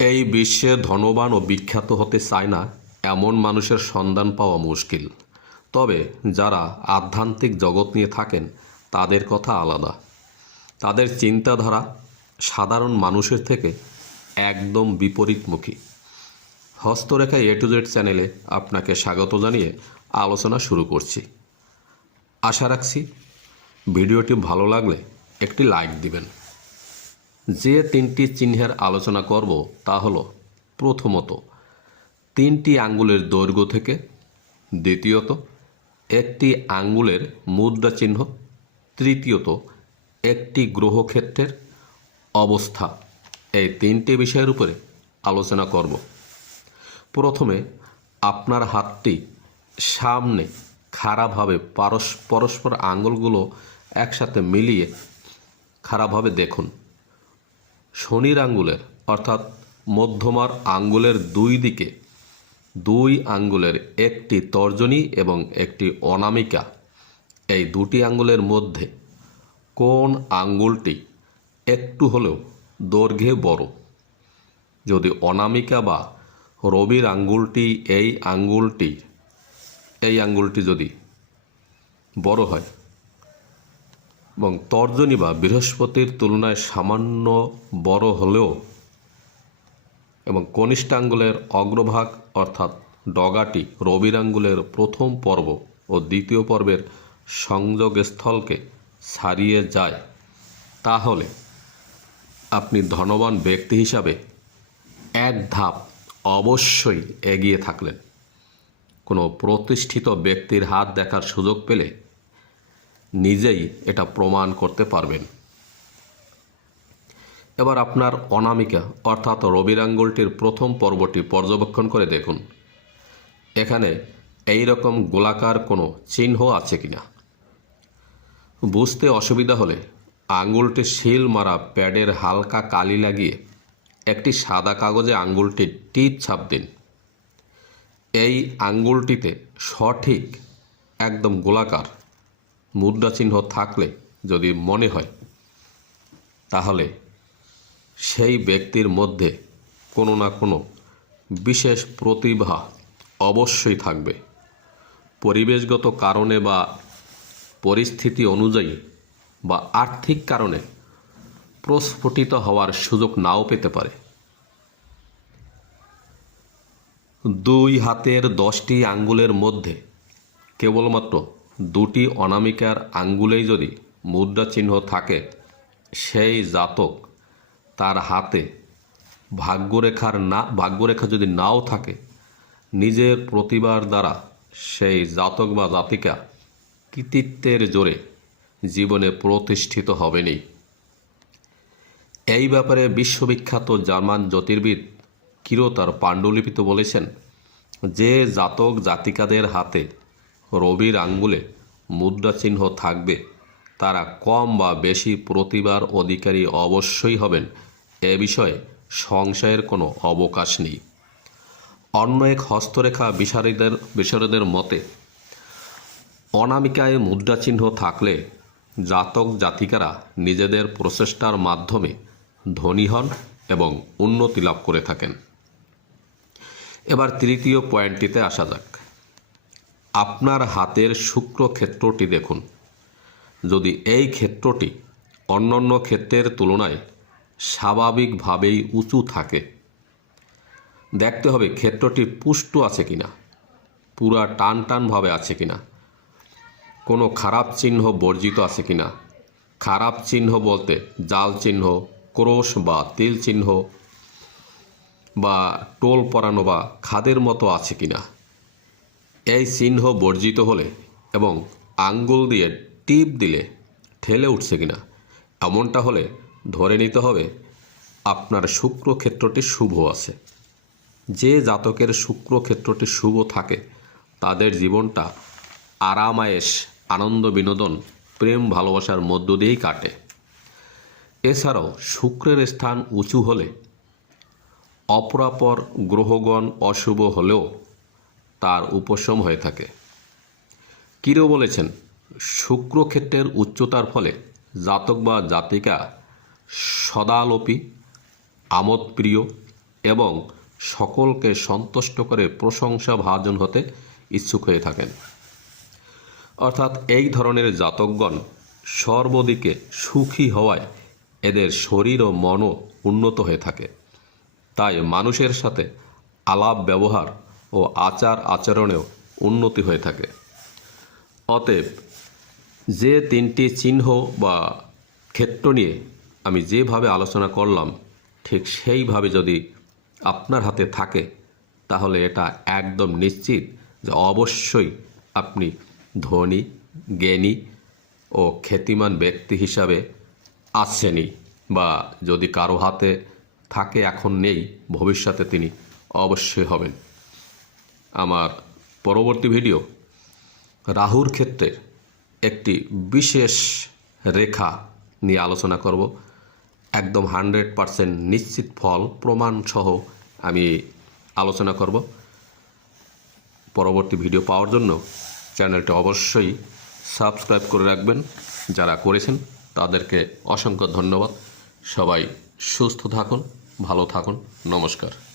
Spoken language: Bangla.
এই বিশ্বে ধনবান ও বিখ্যাত হতে চায় না এমন মানুষের সন্ধান পাওয়া মুশকিল। তবে যারা আধ্যাত্মিক জগৎ নিয়ে থাকেন, তাদের কথা আলাদা। তাদের চিন্তাধারা সাধারণ মানুষের থেকে একদম বিপরীতমুখী। হস্তরেখা এ টু জেড চ্যানেলে আপনাকে স্বাগত জানিয়ে আলোচনা শুরু করছি। আশা রাখছি ভিডিওটি ভালো লাগলে একটি লাইক দিবেন। যে তিনটি চিহ্নের আলোচনা করব তা হলো প্রথমত, তিনটি আঙ্গুলের দৈর্ঘ্য থেকে, দ্বিতীয়ত, একটি আঙ্গুলের মুদ্রা চিহ্ন তৃতীয়ত, একটি গ্রহক্ষেত্রের অবস্থা। এই তিনটি বিষয়ের উপরে আলোচনা করব। প্রথমে, আপনার হাতটি সামনে খারাপভাবে পারস, পরস্পর আঙ্গুলগুলো একসাথে মিলিয়ে খারাপভাবে দেখুন। শনির আঙ্গুলের, অর্থাৎ মধ্যমার আঙ্গুলের দুই দিকে, দুই আঙ্গুলের একটি তর্জনী এবং একটি অনামিকা, এই দুটি আঙ্গুলের মধ্যে কোন আঙ্গুলটি একটু হলেও দৈর্ঘ্যে বড়? যদি অনামিকা বা রবির আঙ্গুলটি এই আঙ্গুলটি এই আঙ্গুলটি যদি বড় হয় এবং তর্জনী বা বৃহস্পতির তুলনায় সামান্য বড় হলেও এবং কনিষ্ঠ আঙ্গুলের অগ্রভাগ, অর্থাৎ ডগাটি রবির আঙ্গুলের প্রথম পর্ব ও দ্বিতীয় পর্বের সংযোগস্থলকে ছাড়িয়ে যায়, তাহলে আপনি ধনবান ব্যক্তি হিসাবে এক ধাপ অবশ্যই এগিয়ে থাকলেন। কোনো প্রতিষ্ঠিত ব্যক্তির হাত দেখার সুযোগ পেলে নিজেই এটা প্রমাণ করতে পারবেন। এবার আপনার অনামিকা, অর্থাৎ রবির আঙ্গুলটির প্রথম পর্বটি পর্যবেক্ষণ করে দেখুন। এখানে এই রকম গোলাকার কোনো চিহ্ন আছে কিনা। বুঝতে অসুবিধা হলে আঙ্গুলটি শিল মারা প্যাডের হালকা কালি লাগিয়ে একটি সাদা কাগজে আঙ্গুলটি টিপ ছাপ দিন। এই আঙ্গুলটিতে সঠিক, একদম গোলাকার মুদ্রা চিহ্ন থাকলে যদি মনে হয়, তাহলে সেই ব্যক্তির মধ্যে কোনো না কোনো বিশেষ প্রতিভা অবশ্যই থাকবে। পরিবেশগত কারণে বা পরিস্থিতি অনুযায়ী বা আর্থিক কারণে প্রস্ফুটিত হওয়ার সুযোগ নাও পেতে পারে। দুই হাতের দশটি আঙ্গুলের মধ্যে কেবলমাত্র দুটি অনামিকার আঙ্গুলেই যদি মুদ্রা চিহ্ন থাকে, সেই জাতক তার হাতে ভাগ্যরেখার না, ভাগ্যরেখা যদি নাও থাকে, নিজের প্রতিভার দ্বারা সেই জাতক বা জাতিকা কৃতিত্বের জোরে জীবনে প্রতিষ্ঠিত হবেনি। এই ব্যাপারে বিশ্ববিখ্যাত জার্মান জ্যোতির্বিদ কিরো তার পাণ্ডুলিপিতে বলেছেন, যে জাতক জাতিকাদের হাতে রবির আঙ্গুলে মুদ্রা চিহ্ন থাকবে। তারা কম বা বেশি প্রতিভার অধিকারী অবশ্যই হবেন। এ বিষয়ে সংশয়ের কোনো অবকাশ নেই। অন্য এক হস্তরেখা বিশারীদের বিশারদের মতে, অনামিকায় মুদ্রা চিহ্ন থাকলে জাতক জাতিকারা নিজেদের প্রচেষ্টার মাধ্যমে ধনী হন এবং উন্নতি লাভ করে থাকেন। এবার তৃতীয় পয়েন্টটিতে আসা যাক। আপনার হাতের শুক্র ক্ষেত্রটি দেখুন। যদি এই ক্ষেত্রটি অন্যান্য ক্ষেত্রের তুলনায় স্বাভাবিকভাবেই উঁচু থাকে, দেখতে হবে ক্ষেত্রটি পুষ্ট আছে কিনা, পুরা টান টানভাবে আছে কিনা, কোনো খারাপ চিহ্ন বর্জিত আছে কিনা, খারাপ চিহ্ন বলতে জাল চিহ্ন, ক্রোশ বা তিল চিহ্ন বা টোল পরানো বা খাদের মতো আছে কিনা। এই চিহ্ন বর্জিত হলে এবং আঙ্গুল দিয়ে টিপ দিলে ঠেলে উঠছে কিনা, এমনটা হলে ধরে নিতে হবে আপনার শুক্র ক্ষেত্রটি শুভ আছে। যে জাতকের শুক্র ক্ষেত্রটি শুভ থাকে, তাদের জীবনটা আরামায়েশ, আনন্দ, বিনোদন, প্রেম, ভালোবাসার মধ্য দিয়েই কাটে। এছাড়াও শুক্রের স্থান উঁচু হলে অপরাপর গ্রহগণ অশুভ হলেও তার উপশম হয়ে থাকে। কিরো বলেছেন, শুক্রক্ষেত্রের উচ্চতার ফলে জাতক বা জাতিকা সদালোপী, আমোদপ্রিয় এবং সকলকে সন্তুষ্ট করে প্রশংসা ভাজন হতে ইচ্ছুক হয়ে থাকেন। অর্থাৎ এই ধরনের জাতকগণ সর্বদিকে সুখী হওয়ায় এদের শরীর ও মনও উন্নত হয়ে থাকে। তাই মানুষের সাথে আলাপ ব্যবহার ও আচার আচরণেও উন্নতি হয়ে থাকে। অতএব যে তিনটি চিহ্ন বা ক্ষেত্র নিয়ে আমি যেভাবে আলোচনা করলাম, ঠিক সেইভাবে যদি আপনার হাতে থাকে, তাহলে এটা একদম নিশ্চিত যে অবশ্যই আপনি ধনী, জ্ঞানী ও খ্যাতিমান ব্যক্তি হিসাবে আসছেনই বা যদি কারও হাতে থাকে এখন নেই, ভবিষ্যতে তিনি অবশ্যই হবেন। আমার পরবর্তী ভিডিও রাহুর ক্ষেত্রে একটি বিশেষ রেখা নিয়ে আলোচনা করব। একদম হান্ড্রেড পারসেন্ট নিশ্চিত ফল প্রমাণ সহ আমি আলোচনা করব। পরবর্তী ভিডিও পাওয়ার জন্য চ্যানেলটি অবশ্যই সাবস্ক্রাইব করে রাখবেন। যারা করেছেন তাদেরকে অসংখ্য ধন্যবাদ। সবাই সুস্থ থাকুন, ভালো থাকুন। নমস্কার।